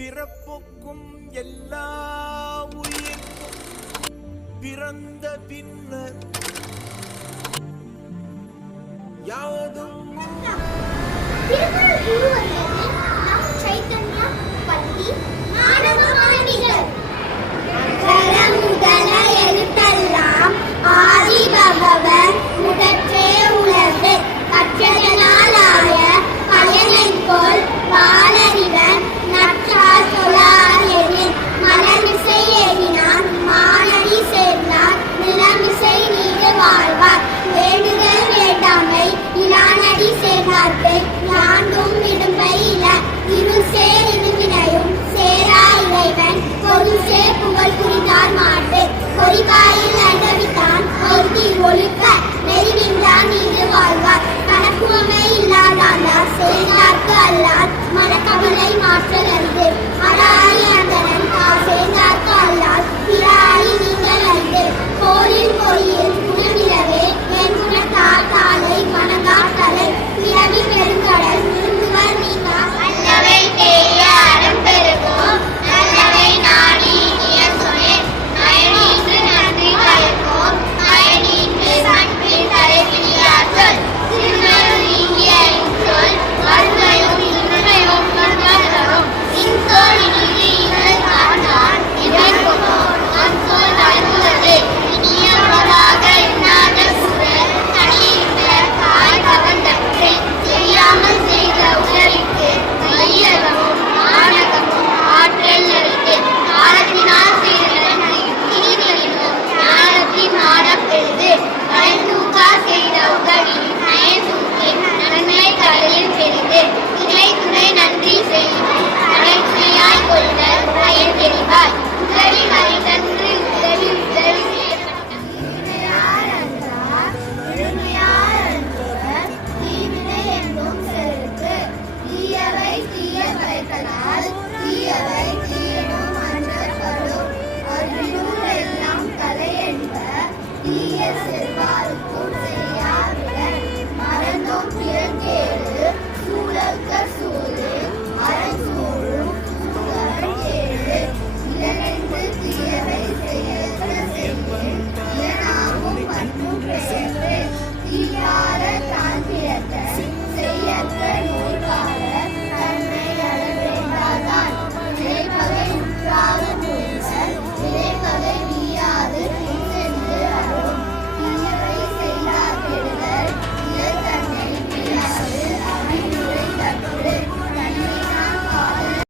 பிறப்புக்கும் எல்லா உயிர்க்கும் பிறந்த பின்னர் யாதும் ஆதி பகவன் முதற்றே உலகு கற்றதனாலாய பயனை போல் வாழறிவன் நற்றால் சொலார் எனில் மலமிசை ஏறினான் மானடி சேர்ந்தார் நிலமிசை நீடு வாழ்வார் வேண்டுதல் வேண்டாமை இலானடி சேர்ந்தார்க்கு யாண்டும் விடும்பை இல இருள் சேர் இருவினையும் சேரா இறைவன் பொது சேர் புகழ் புரிந்தார் மாட்டு பொறிவாயில் அண்டவித்தான் ஒருத்தி ஒழுக்க நெறிவின்றான் நீடு வாழ்வார் கணக்குவமை இல்லாதாண்டார் சேர்ந்தார்க்கு அல்லார் மனக்கவலை மாற்ற